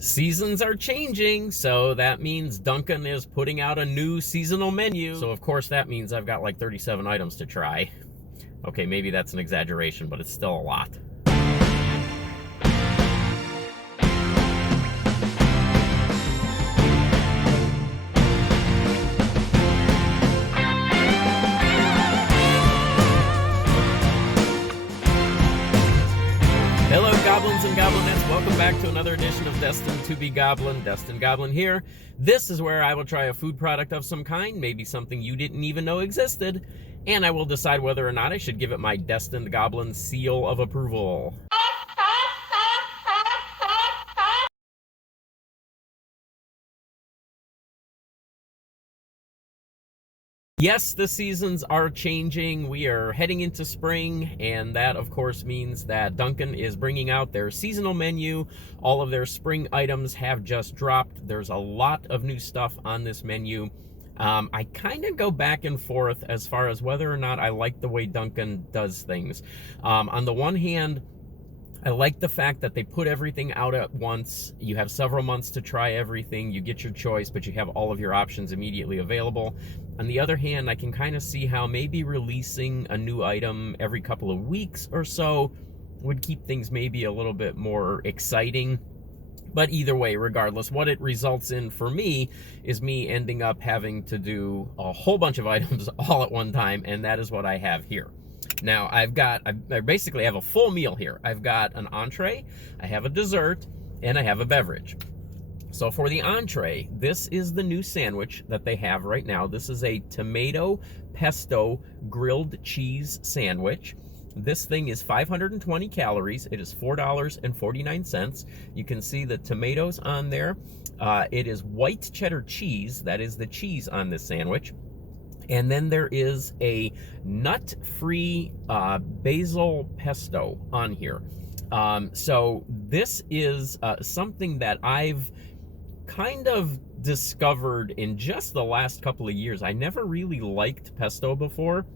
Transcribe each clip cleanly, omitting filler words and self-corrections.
Seasons are changing, so that means Dunkin' is putting out a new seasonal menu. So of course that means I've got like 37 items to try. Okay, maybe that's an exaggeration, but it's still a lot. Hello, goblins and goblinettes. Welcome back to another edition of Destined to be Goblin. Destined Goblin here. This is where I will try a food product of some kind, maybe something you didn't even know existed, and I will decide whether or not I should give it my Destined Goblin seal of approval. Yes, the seasons are changing. We are heading into spring, and that, of course, means that Dunkin' is bringing out their seasonal menu. All of their spring items have just dropped. There's a lot of new stuff on this menu. I kind of go back and forth as far as whether or not I like the way Dunkin' does things. On the one hand, I like the fact that they put everything out at once. You have several months to try everything. You get your choice, but you have all of your options immediately available. On the other hand, I can kind of see how maybe releasing a new item every couple of weeks or so would keep things maybe a little bit more exciting. But either way, regardless, what it results in for me is me ending up having to do a whole bunch of items all at one time, and that is what I have here. Now, I basically have a full meal here. I've got an entree, I have a dessert, and I have a beverage. So for the entree, this is the new sandwich that they have right now. This is a tomato pesto grilled cheese sandwich. This thing is 520 calories. It is $4.49. You can see the tomatoes on there. It is white cheddar cheese. That is the cheese on this sandwich. And then there is a nut-free basil pesto on here. So this is something that I've kind of discovered in just the last couple of years. I never really liked pesto before,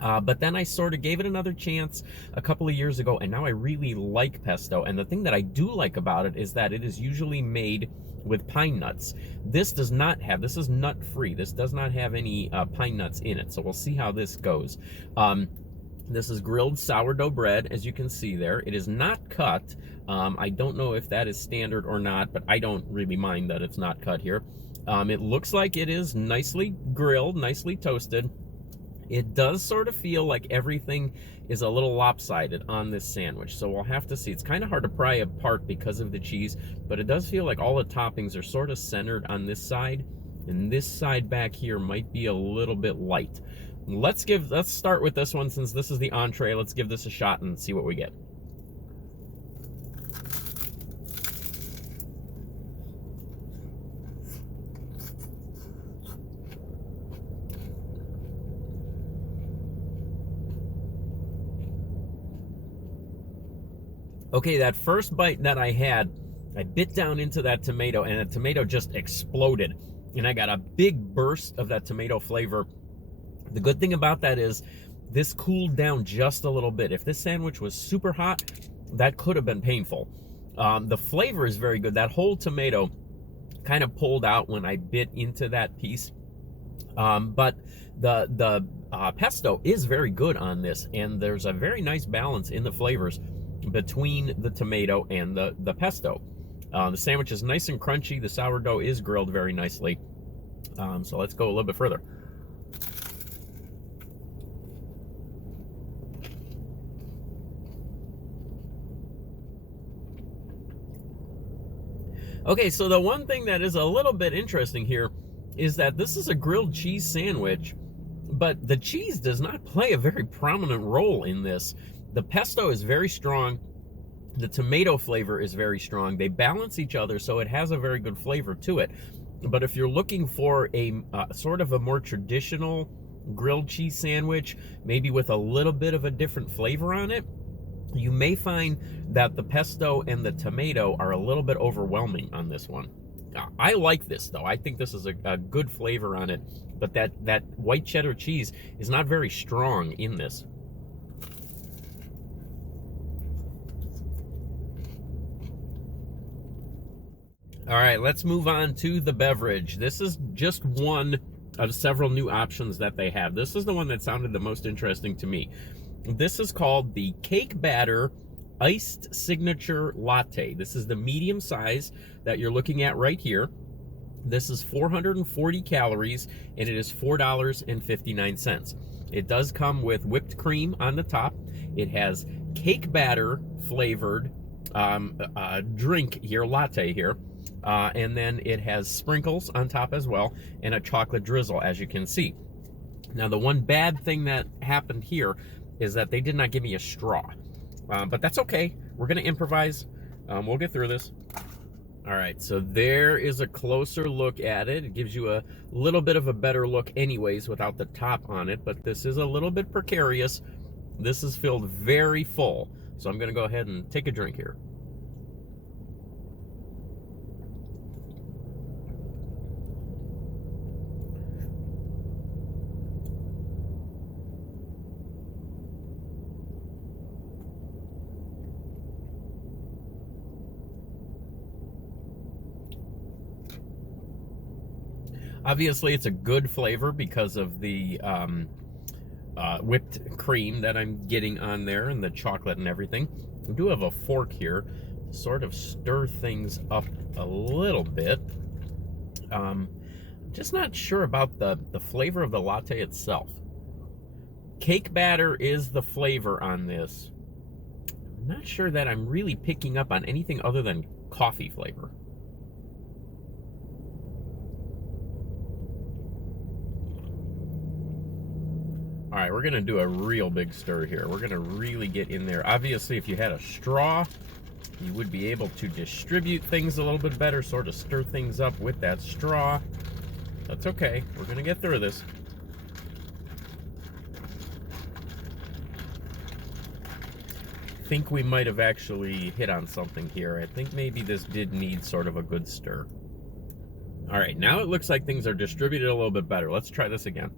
but then I sort of gave it another chance a couple of years ago, and now I really like pesto. And the thing that I do like about it is that it is usually made with pine nuts. This is nut-free. This does not have any pine nuts in it, so we'll see how this goes. This is grilled sourdough bread, as you can see there. It is not cut. I don't know if that is standard or not, but I don't really mind that it's not cut here. It looks like it is nicely grilled, nicely toasted. It does sort of feel like everything is a little lopsided on this sandwich, so we'll have to see. It's kind of hard to pry apart because of the cheese, but it does feel like all the toppings are sort of centered on this side, and this side back here might be a little bit light. Let's start with this one since this is the entree. Let's give this a shot and see what we get. Okay, that first bite that I had, I bit down into that tomato, and the tomato just exploded. And I got a big burst of that tomato flavor. The good thing about that is this cooled down just a little bit. If this sandwich was super hot, that could have been painful. The flavor is very good. That whole tomato kind of pulled out when I bit into that piece. But the pesto is very good on this, and there's a very nice balance in the flavors between the tomato and the pesto. The sandwich is nice and crunchy. The sourdough is grilled very nicely. So let's go a little bit further. Okay, so the one thing that is a little bit interesting here is that this is a grilled cheese sandwich, but the cheese does not play a very prominent role in this. The pesto is very strong. The tomato flavor is very strong. They balance each other, so it has a very good flavor to it. But if you're looking for a sort of a more traditional grilled cheese sandwich, maybe with a little bit of a different flavor on it, you may find that the pesto and the tomato are a little bit overwhelming on this one. I like this, though. I think this is a good flavor on it, but that white cheddar cheese is not very strong in this. All right, let's move on to the beverage. This is just one of several new options that they have. This is the one that sounded the most interesting to me. This is called the Cake Batter Iced Signature Latte. This is the medium size that you're looking at right here. This is 440 calories, and it is $4.59. It does come with whipped cream on the top. It has cake batter flavored drink here, latte here. And then it has sprinkles on top as well, and a chocolate drizzle, as you can see. Now, the one bad thing that happened here is that they did not give me a straw. But that's okay. We're going to improvise. We'll get through this. All right, so there is a closer look at it. It gives you a little bit of a better look anyways without the top on it, but this is a little bit precarious. This is filled very full, so I'm going to go ahead and take a drink here. Obviously, it's a good flavor because of the whipped cream that I'm getting on there and the chocolate and everything. I do have a fork here to sort of stir things up a little bit. Just not sure about the flavor of the latte itself. Cake batter is the flavor on this. I'm not sure that I'm really picking up on anything other than coffee flavor. All right, we're gonna do a real big stir here. We're gonna really get in there. Obviously, if you had a straw, you would be able to distribute things a little bit better, sort of stir things up with that straw. That's okay, we're gonna get through this. I think we might have actually hit on something here. I think maybe this did need sort of a good stir. All right, now it looks like things are distributed a little bit better. Let's try this again.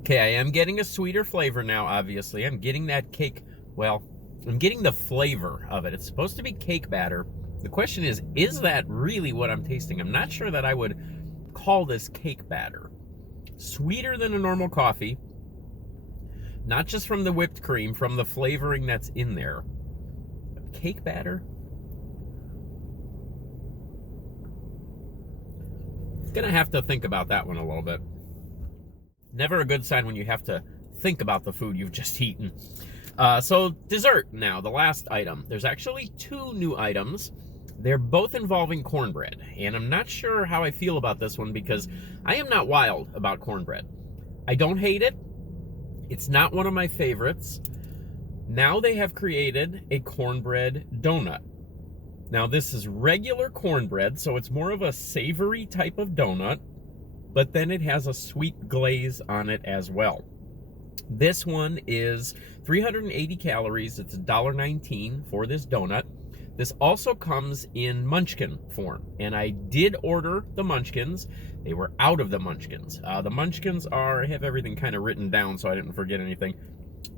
Okay, I am getting a sweeter flavor now, obviously. I'm getting that cake, well, I'm getting the flavor of it. It's supposed to be cake batter. The question is that really what I'm tasting? I'm not sure that I would call this cake batter. Sweeter than a normal coffee. Not just from the whipped cream, from the flavoring that's in there. But cake batter? Gonna have to think about that one a little bit. Never a good sign when you have to think about the food you've just eaten. So dessert now, the last item. There's actually two new items. They're both involving cornbread, and I'm not sure how I feel about this one because I am not wild about cornbread. I don't hate it. It's not one of my favorites. Now they have created a cornbread donut. Now this is regular cornbread, so it's more of a savory type of donut, but then it has a sweet glaze on it as well. This one is 380 calories. It's $1.19 for this donut. This also comes in munchkin form, and I did order the munchkins. They were out of the munchkins. The munchkins I have everything kind of written down so I didn't forget anything.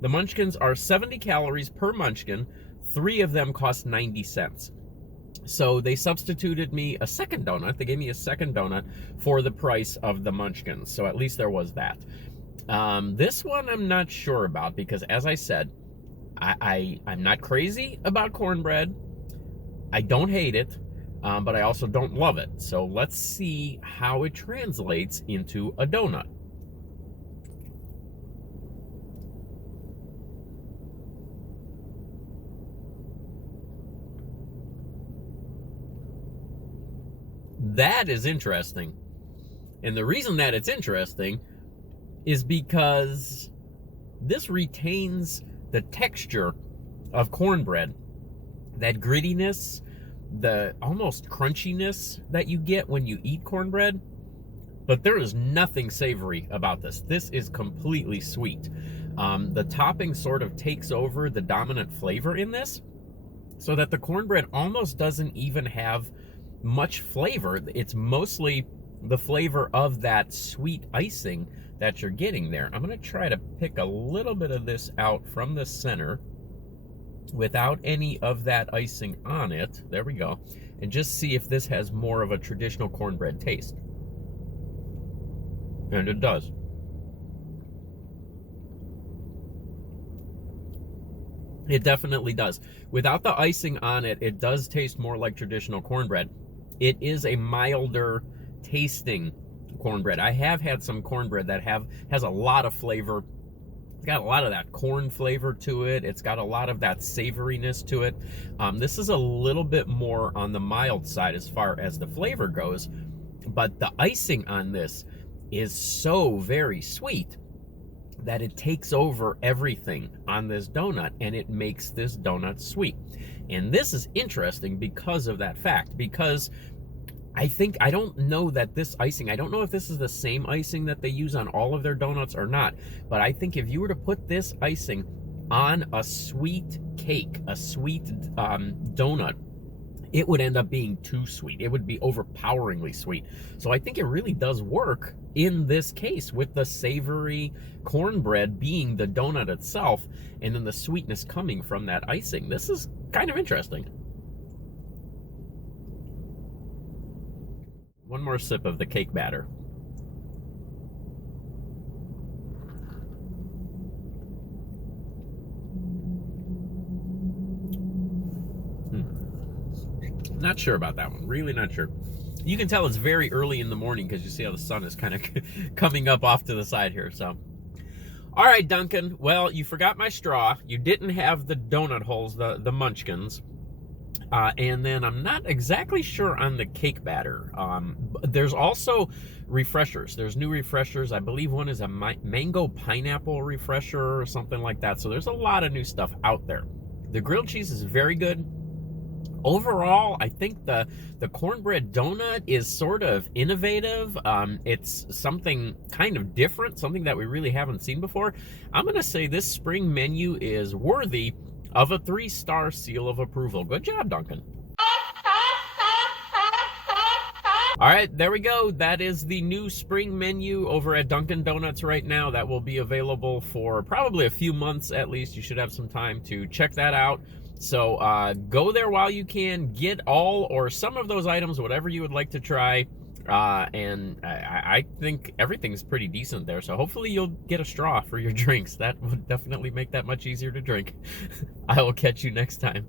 The munchkins are 70 calories per munchkin. 3 of them cost 90 cents. So they substituted me a second donut. They gave me a second donut for the price of the munchkins. So at least there was that. This one I'm not sure about because, as I said, I'm not crazy about cornbread. I don't hate it, but I also don't love it. So let's see how it translates into a donut. That is interesting. And the reason that it's interesting is because this retains the texture of cornbread. That grittiness, the almost crunchiness that you get when you eat cornbread. But there is nothing savory about this. This is completely sweet. The topping sort of takes over the dominant flavor in this, so that the cornbread almost doesn't even have much flavor. It's mostly the flavor of that sweet icing that you're getting there. I'm going to try to pick a little bit of this out from the center. without any of that icing on it. There we go. And just see if this has more of a traditional cornbread taste. And it does. It definitely does. Without the icing on it, it does taste more like traditional cornbread. It is a milder tasting cornbread. I have had some cornbread that has a lot of flavor. It's got a lot of that corn flavor to it. It's got a lot of that savoriness to it. This is a little bit more on the mild side as far as the flavor goes, but the icing on this is so very sweet that it takes over everything on this donut, and it makes this donut sweet. And this is interesting because of that fact, because I don't know that this icing, I don't know if this is the same icing that they use on all of their donuts or not, but I think if you were to put this icing on a sweet cake, a sweet donut, it would end up being too sweet. It would be overpoweringly sweet. So I think it really does work in this case with the savory cornbread being the donut itself and then the sweetness coming from that icing. This is kind of interesting. One more sip of the cake batter. Not sure about that one. Really not sure. You can tell it's very early in the morning because you see how the sun is kind of coming up off to the side here. So, all right, Dunkin. Well, you forgot my straw. You didn't have the donut holes, the munchkins. And then I'm not exactly sure on the cake batter. There's also refreshers. There's new refreshers. I believe one is a mango pineapple refresher or something like that. So there's a lot of new stuff out there. The grilled cheese is very good. Overall, I think the cornbread donut is sort of innovative. It's something kind of different, something that we really haven't seen before. I'm going to say this spring menu is worthy of a 3-star seal of approval. Good job, Dunkin. All right, there we go. That is the new spring menu over at Dunkin Donuts right now. That will be available for probably a few months at least. You should have some time to check that out. So go there while you can. Get all or some of those items, whatever you would like to try. And I think everything's pretty decent there. So hopefully you'll get a straw for your drinks. That would definitely make that much easier to drink. I will catch you next time.